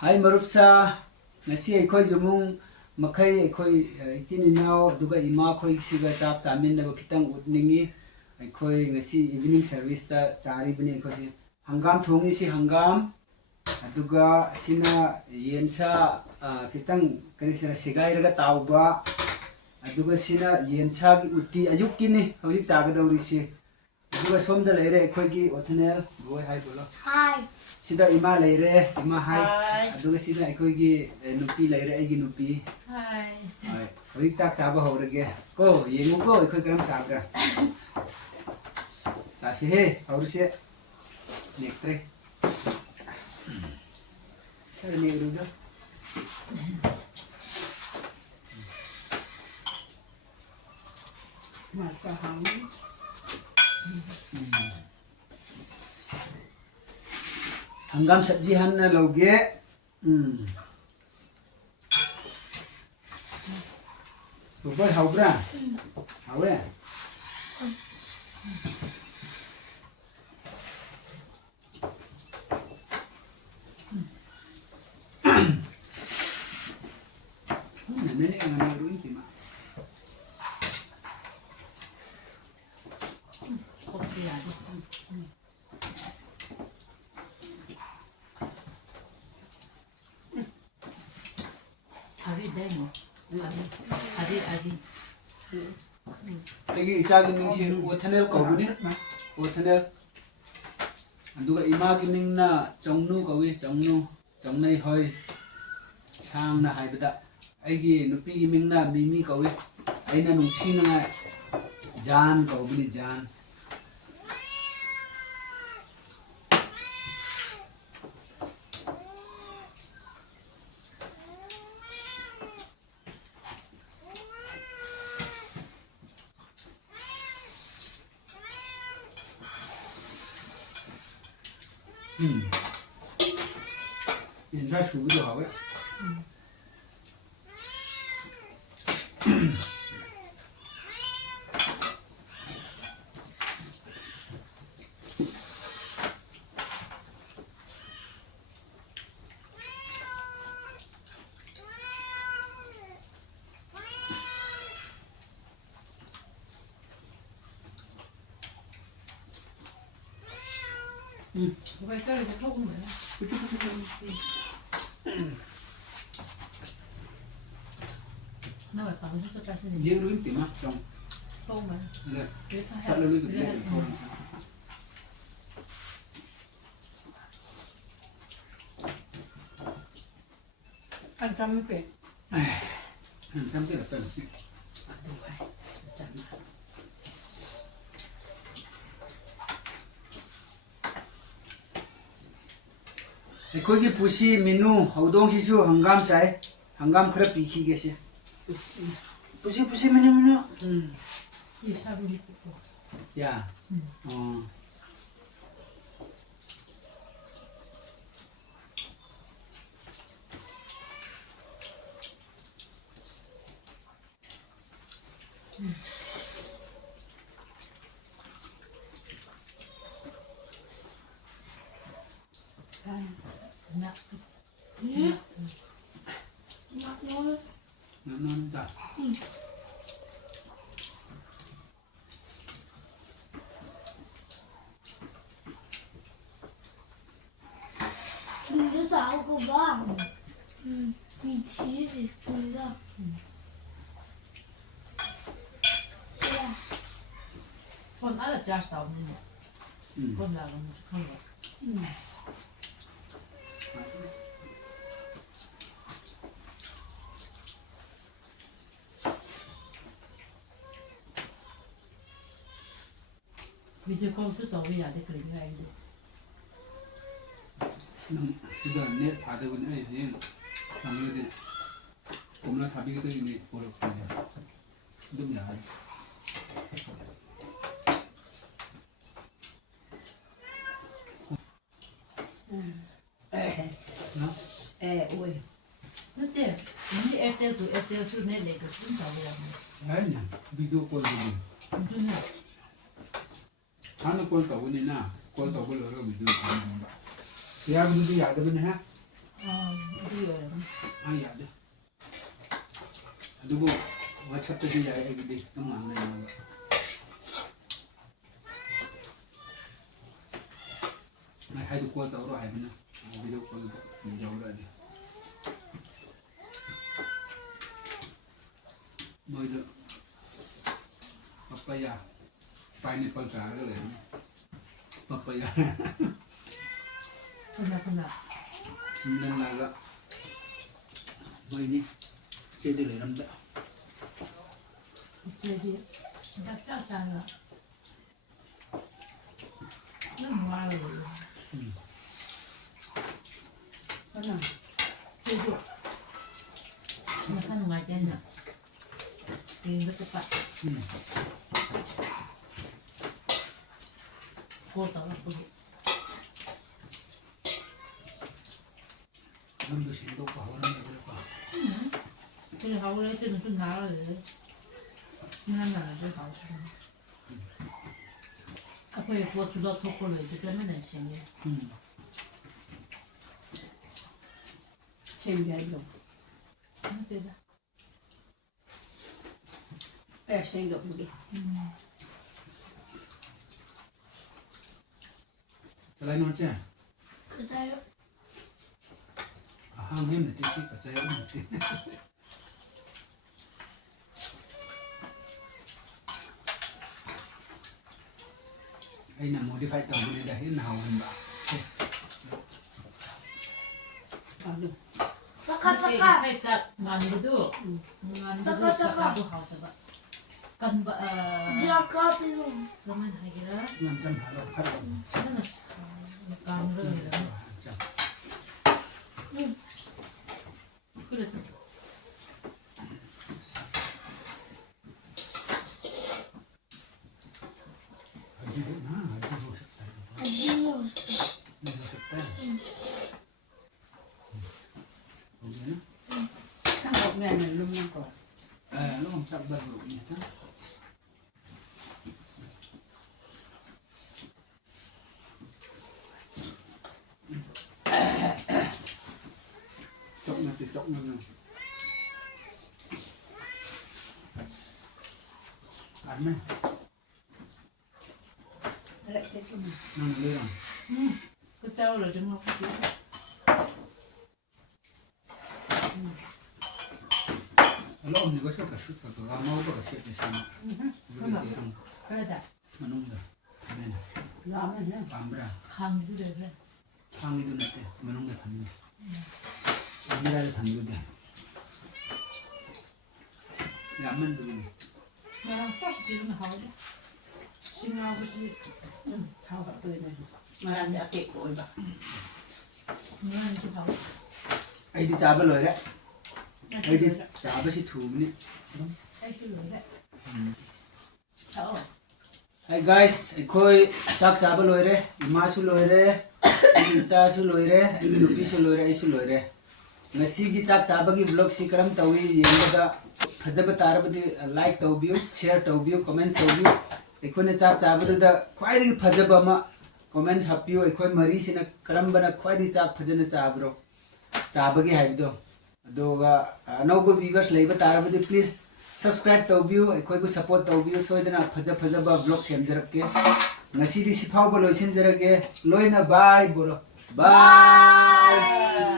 Hai marupsa ngasi akhoi jumung makai akhoi ichin inao duga ima khoi siga chak chamin na khitang utningi akhoi ngasi evening service ta chari bani akhoi hangam thongi si hangam aduga sina yensa khitang kari sina sigai raga tauba aduga sina yensa gi utti ayuk kini hawik chaga dawri si aduga somda leire akhoi gi othanel boy hai bolo Hi. sida ima leire ima hai aduga sida akhoi gi nupi leire ai gi nupi Hi. hai hawik chak chaba hawrage ko yengu ko akhoi karam chaga chasi he hawrse nektre sare negruga Mata hang. hangam sabji hanna loge Boy haubra hawe nene ngana ruin tima Kopi ada. Ari demo. Ari. agi isagi ningsi othanel kawuni othanel aduga ima gi mingna chongnu kawi chongnu chongnai hoi sangna haibada aigi nupi gi mingna mimi kawi aina nungsina jan kawuni jan 인사 수비도 하고요. Vai estar de fogo, né? Nó là tao rất là cái gì. 얘로 힘띠마 좀. Fogo mà. 네. Để ta 달러 hay. 리도 네. Ăn trăm mớiเป็ด. sampai apa? Aduh, trăm. 거기 부시 민우 하우동 시수 한감 짜이 한감 그래 비키 계시. 부시 민우. Đi sao đi cũng. 야. 어. Nặng. 나는다.煮的早个吧？比提子煮的。对吧？ Con đã là cha sáu này. Con là một không rồi. Bây giờ con cứ tàu bây giờ để kể ngay đi. 이거 내 바다군 에 당연히 엄마 답이기도 이미 버렸거든요. 좀 야. Ôi. Nó tiền. Những Airtel tụi Airtel suốt này lấy được xuống tàu bây giờ. 아니야. 비디오 콜 보니. Không nào. 하는 꼴 떠보니나 꼴 떠볼 여러 비디오 보는 거. 대학분들이 야드면 해. ꯑꯗꯨꯒꯤ ꯑꯣꯏꯔꯝꯅꯤ ꯌꯥꯗꯦ ꯑꯗꯨꯕꯨ ꯋꯥꯆꯞꯇꯁꯨ ꯌꯥꯏ ꯑꯩꯒꯤꯗꯤ ꯑꯗꯨꯝ ꯉꯥꯡꯅꯩ ꯍꯥꯏꯗꯨ call ꯇꯧꯔꯣ ꯍꯥꯏꯕꯅ ꯚꯤꯗꯤꯑꯣ ꯀꯣꯜ ꯇꯧꯔꯛꯑꯗꯤ ꯃꯣꯏꯗ ꯄꯄꯌꯥ ꯄꯥꯏꯅꯦꯄꯜ ꯆꯥꯔꯒ ꯂꯩꯕꯅꯤ ꯄꯄꯌꯥ ꯀꯅꯥ ꯂꯥꯛꯑꯒ ꯃꯣꯏꯅꯤ ꯏꯆꯦꯗꯤ ꯂꯩꯔꯝꯗ 이제 딱 짜잖아. 너무 많아. 하나, 제조. 하나 많이 됐나? 이거 쓸까? 그거다가 그거. 남도 신도고 하원을 해볼까? 그래 하고 할 때는 좀 나가야 돼. 그냥 나가야 가고. 앞에 뭐 주도 토콜로 이제 때문에 신이. 챙겨줘. 되다. 왜 챙겨보게? 잘해놓지 그다요. 항해는 되니까 잘해놓지 anh là modify tàu bên đây hết nào hơn bảo 아주 잠깐. 살짝 만두도 만두도 사도 하다가 간바 자카필로. 그러면 하기라 làm trăm thả đâu cắt đâu 저는 감으로 자 그래서 어디 나 어디 오셨다 아니요. 오셨다 여기는 한국면은 넣는 거. nó không sắp bật rụi nhỉ chọc nó thì chọc nó rồi ăn mấy 그래, 됐구나. ăn lưỡi rồi 그 짜오를 좀 먹고 lộn thì có sốt cả sốt cả gà máu có cả sốt để xem 그러다 mà nung rồi bên này 라면은 bám ra 감도 되래 phang đi đun này mà nung được thành bám ra được thành luôn này làm ăn được 나랑 소스 기름 하고 신하고 하고 그네. 말안 돼, 앞에 꼬이 봐. 누나 이렇게 하고 ai đi xa với lời đấy ai đi xa với sĩ thủ này 사실 그래 어 Hey guys, tôi chắc sao lôi re, ima su lôi re, insa su lôi re, nupi su lôi re, ai su lôi re. Ngasi ki chắc sao cái vlog si karam tawi yang da khazab tar badi like taw biu, share taw biu, comment taw biu. Ikoi ne chắc sao da khwai di khazab ma comment hapiu, ikoi mari sina karam bana khwai di chắc phajana cha bro. Cha bagi hai do. Do ga no go viewers leiba tar badi please subscribe to view ekoi bu support to view soidana phaja phaja ba vlog sem jarake ngasi di sifau ba loisin jarage loina bye bolo bye